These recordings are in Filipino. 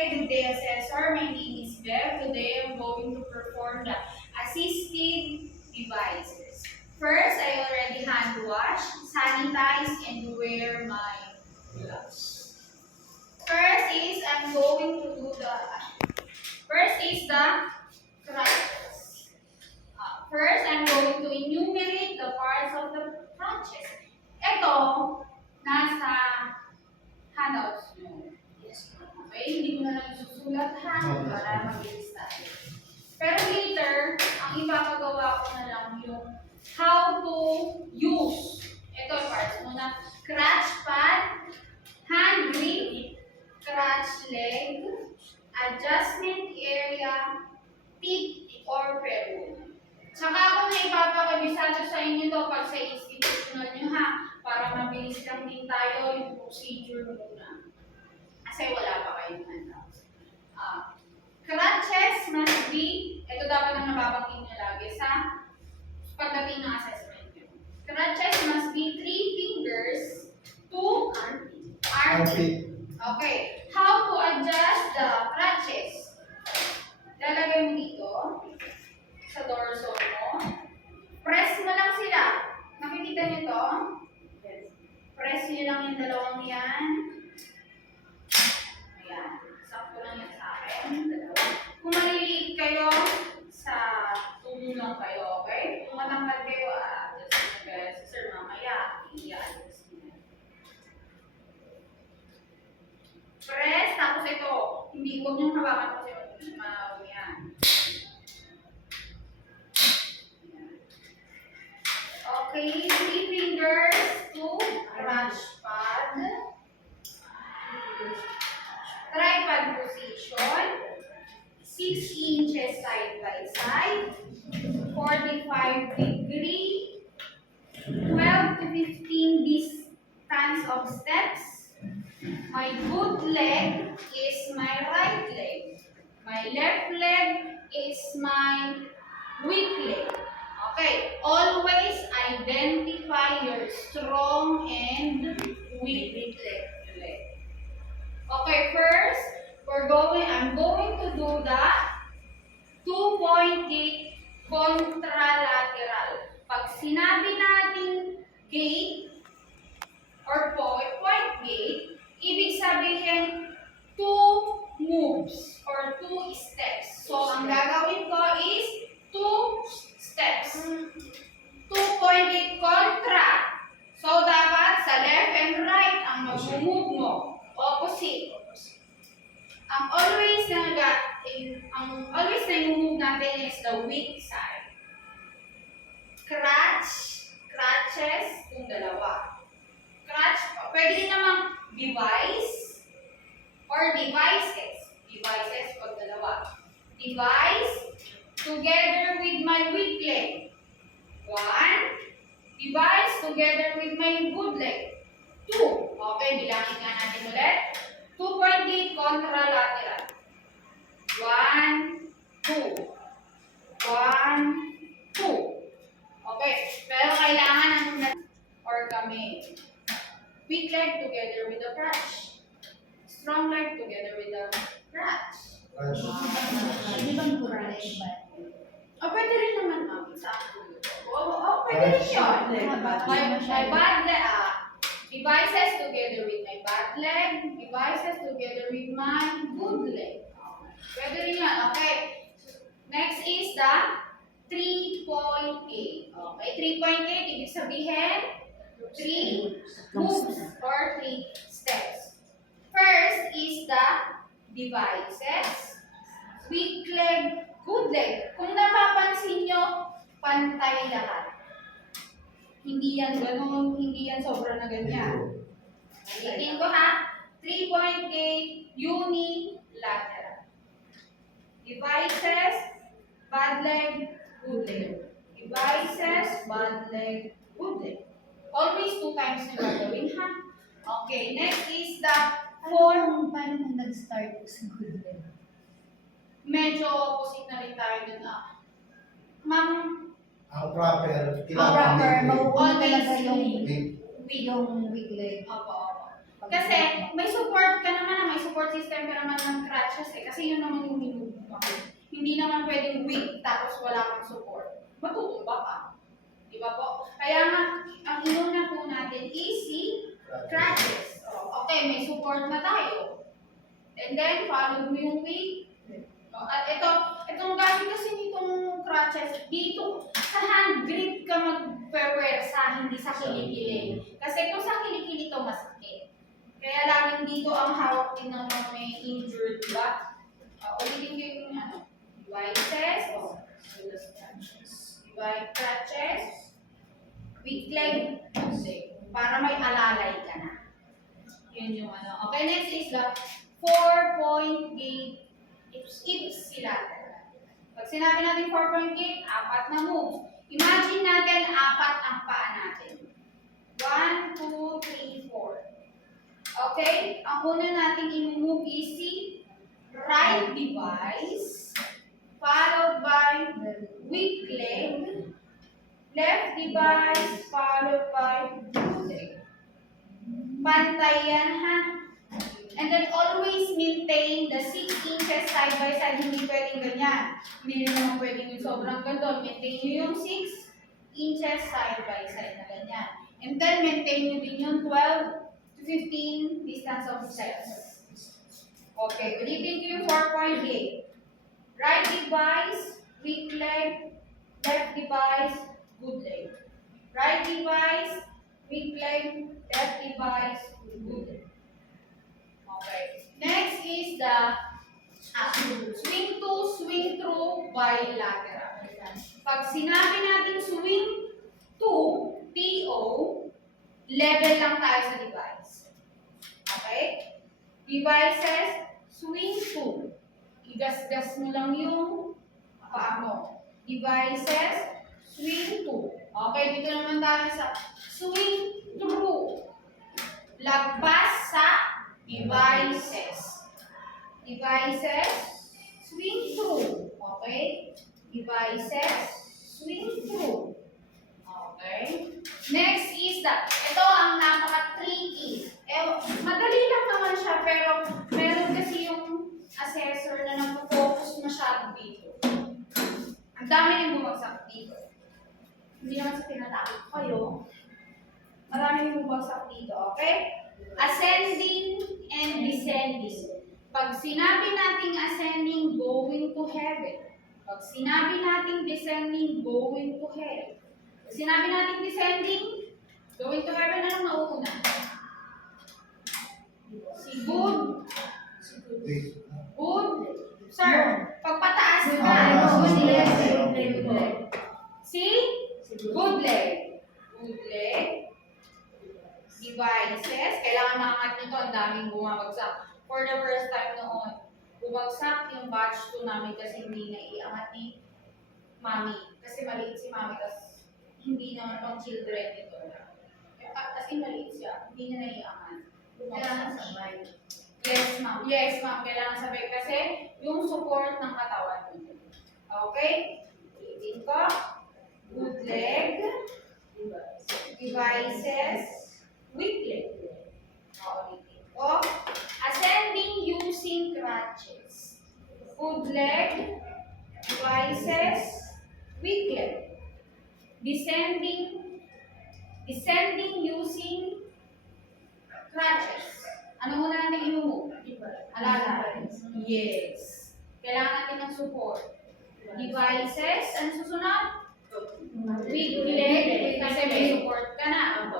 Okay, good day, assessor. My name is Bev. Today I'm going to perform the assistive devices. First, I already hand wash, sanitize, and wear my gloves. First is I'm going to do the crutches. First, I'm going to enumerate the parts of the crutches. Ito, nasa handouts nyo. Yes. Okay, hindi ko na lang isusulat ha, para mabilis tayo. Pero later, ang ipapagawa ko na lang yung how to use. Ito, parts muna. Crutch pad, hand grip, crutch leg, adjustment area, tip or ferrule. Saka ako na ipapakabisado sa inyo to pag sa institutional nyo ha, para mabilis lang din tayo yung procedure muna. Kasi wala pa kayong handouts. Crutches must be, ito dapat ang nababanggit nyo lagi sa pagdating ng assessment nyo. Crutches must be 3 fingers to armpit. Okay. How to adjust the crutches? Lalagay mo dito sa torso mo. Press mo lang sila. Nakikita niyo to? Press niyo lang yung dalawang yan. Ayan. Sakto lang yan sa akin. Dalawa. Kung maliliit kayo, sa tubo lang kayo, okay? Kung matangkad kayo, just kayo si sir mamaya, i-adjust niyo. Press, tapos ito, hindi huwag niyong hawakan kasi yan. Okay, 3 fingers to crutch pad. Tripod position. 6 inches side by side. 45 degree. 12 to 15 distance of steps. My good leg is my right leg. My left leg is my weak leg. Okay, always identify your strong and weak leg. Okay, first, I'm going to do the 2-point gate contralateral. Pag sinabi natin gate or point gate, ibig sabihin 2 moves or 2 steps. So, ang gagawin ko is 2 steps. 2-point gate contra. So, dapat sa left and right ang mag-move mo. Opposite. Ang always na move natin is the weak side. Crutches, yung dalawa. Crutch, pwede din namang device or devices. Devices pag dalawa. Device together with my weak leg. 1. Device together with my good leg. 2. Okay, bilangin nga natin ulit. 2-point gate contralateral. 1, 2. 1, 2. Okay, pero kailangan or kami. Weak leg together with the crutch. Strong leg together with the crutch. Pwede bang crutch ba? Pwede rin naman, ma'am. Pwede rin yun. My bad leg, devices together with my bad leg, devices together with my good leg. Pwede rin yan. Okay. Next is the 3-point gate. Okay, 3-point gate, ibig sabihin, 3 moves or 3 steps. First is the devices, weak leg, good leg. Kung napapansin nyo, pantay lahat. Hindi yan ganun, hindi yan sobra na ganyan. Ulitin ko ha, 3-point gate, unilateral. Devices, bad leg, good leg. Devices, bad leg, good leg. Always 2 times na gagawin ha. Okay, next is the Paano mo nag-start sa good leg? medyo opposite na rin tayo dun. Ma'am, Ang proper, Mauuna talaga weak. yung weak leg. Opo. Kasi may support ka naman, may support system ka naman ng crutch Kasi yun naman yung minumove mo. Hindi naman pwedeng weak tapos wala kang support. Matutumba ka. Di ba po? Kaya nga, ang inuna po natin is si crutches. Okay, may support na tayo. And then, follow mo yung weak. At itong gamit kasi nitong crutches, dito sa hand grip ka magpwersa, hindi sa kilikili. Kasi kung sa kilikili to masakit. Kaya laging dito ang hawak din ng mga may injured, diba? Ulitin ko yung devices, divide crutches, weak leg, para may alalay ka na. Yun yung ano. Okay, next is the 4-point gate ipsilateral. Pag sinabi natin 4-point gate, 4 na moves. Imagine natin 4 ang paa natin. 1, 2, 3, 4. Okay? Ang una natin i-move is si right device, followed by weak leg, left device, followed by good leg. Pantay yan, ha? And then always maintain the 6 inches side by side. Hindi pwedeng ganyan. Hindi naman pwedeng yung sobrang ganito. Maintain nyo yung 6 inches side by side na ganyan. And then maintain nyo din yung 12 to 15 distance of steps. Okay, ulitin ko yung 4-point gate. Right device, weak leg, left device, good leg. Right device, weak leg, left device, good leg. Okay. Next is the swing to, swing through bilateral. Pag sinabi natin swing to, TO, level lang tayo sa device. Okay? Devices, swing to. Igas-gas mo lang yung paa mo. Devices, swing to. Okay, dito naman tayo sa swing through. Lagpas sa devices. Devices, swing through. Okay? Devices, swing through. Okay? Next is ito ang napaka-tricky. Madali lang naman siya, pero meron kasi yung assessor na nag-focus masyado dito. Ang dami yung bumagsak dito. Hindi naman sa tinatakot kayo. Marami yung bumagsak dito, okay? Ascending and descending. Pag sinabi nating ascending, going to heaven. Pag sinabi nating descending, going to hell. Pag sinabi nating descending, going to heaven, anong nauuna? Si good. Good. Sir, pagpataas ka. Good leg. Si good leg. Good leg. Devices. Kailangan maangat nito. Ang daming bumabagsak. For the first time noon, bumagsak yung batch 2 namin kasi hindi naiangat ni Mami. Kasi maliit si Mami, tapos hindi naman pang children ito. As in, maliit siya. Hindi niya naiangat. Kailangan sabay. Yes, ma'am. Yes, ma'am. Kailangan sabay kasi yung support ng katawan mo. Okay? Itin ko. Good leg. Devices. Weak leg. Ulitin ko. Ascending using crutches. Good leg. Devices. Weak leg. Descending using crutches. Ano muna natin i-move? Alala. Yes. Kailangan natin ng support. Devices. Ano susunod? Weak leg. Kasi may support ka na.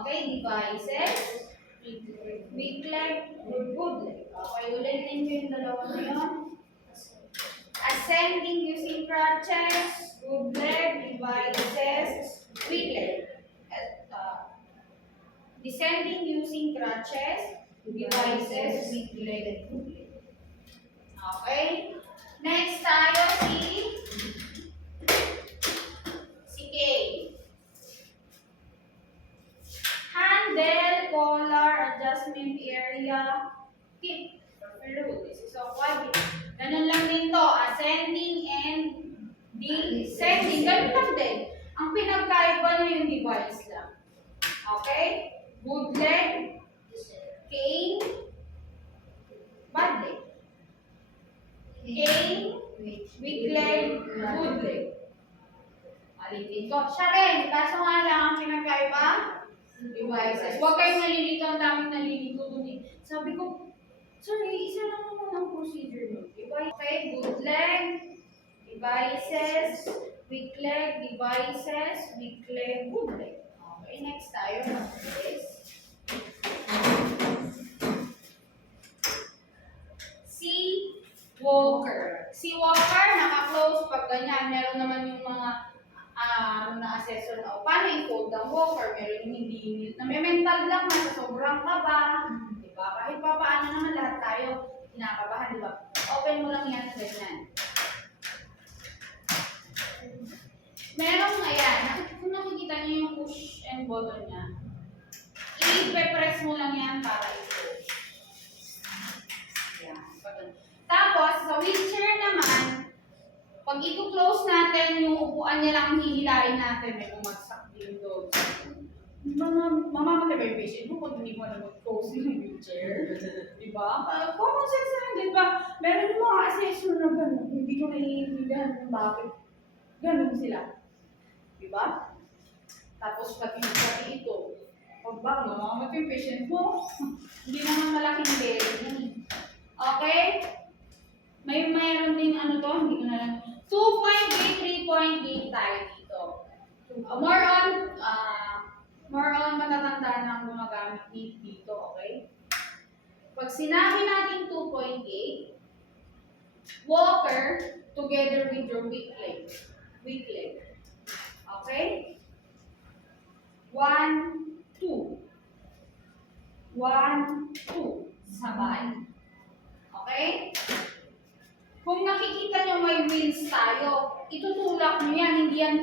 Okay, devices. Weak leg. Good leg. Okay, ulitin ko yung dalawa na yun. Ascending using crutches. Good leg. Devices. Weak leg. Descending using crutches, devices, weak leg. Okay? Next tayo si K. Handle, collar, adjustment area, tip, fluid. This is a quadrant. Ganun lang din to, ascending and descending. Ganun lang din. Ang pinagkaiba na yung device lang. Okay? Good leg, cane, bad leg. cane, weak leg, good leg. Alitin ko. Siya rin, kaso nga lang ang pinagkaiba, devices. Huwag kayong nalilito, ang daming nalilito dun eh. Sabi ko, sorry, isa lang naman ang procedure nyo. Okay, good leg, devices, weak leg, devices, weak leg, good leg. Okay, next tayo. Is si walker. Si walker, naka-close pag ganyan. Meron naman yung mga na-assessor na, paano i-fold ang walker? Meron yung hindi, na-mental lang na sa sobrang kaba. Diba? Kahit pa paano naman lahat tayo kinakabahan, diba? Open mo lang yan sa ganyan. Merong, ayan, kung nakikita niyo yung push and button niya, i-press mo lang yan para i-close. Ayan. Tapos, sa wheelchair naman, pag i-close natin, yung upuan niya lang hihilain natin, may bumagsak din doon. Mamamatay ba yung patient mo kung hindi mo na mag-close yung wheelchair? Diba? Common sense lang, diba? Meron yung mga assessor na gano'n, hindi ko naiintindihan kung bakit gano'n sila. Diba? Tapos pati ito, pag ba, mamamatay yung patient mo, hindi naman malaking bearing. Okay? Mayroon din ano to, hindi ko na lang. 2.8, 3.8 tayo dito. More on matatanda na ang gumagamit dito, okay? Pag sinabi natin 2.8, walker together with your weak leg. Weak leg. Okay? 1, 2. 1, 2. Sabay. Okay? Kung nakikita nyo may wheels tayo, itutulak nyo yan, hindi yan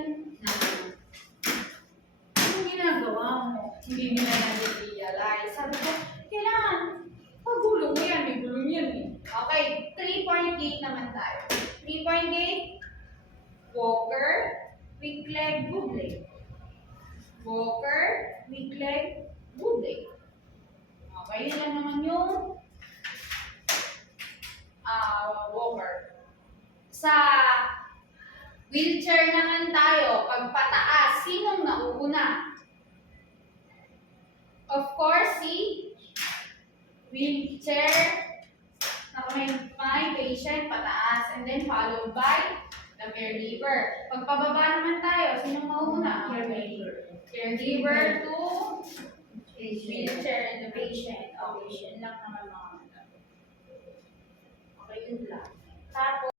anong ginagawa mo? Hindi nyo na nag-realize. Sabi ko, kailangan pagulong mo yan, may gulong yan eh. Okay, 3.8 naman tayo. 3.8, walker, weak leg, good leg. Walker, weak leg, good leg. Okay, yun lang naman yung walker. Sa wheelchair naman tayo, pag pataas, sinong nauuna? Of course, si wheelchair, may patient pataas, and then followed by the caregiver. Pag pababa naman tayo, sinong mauuna? Caregiver. Caregiver to wheelchair and the patient. Okay, yun lang naman mga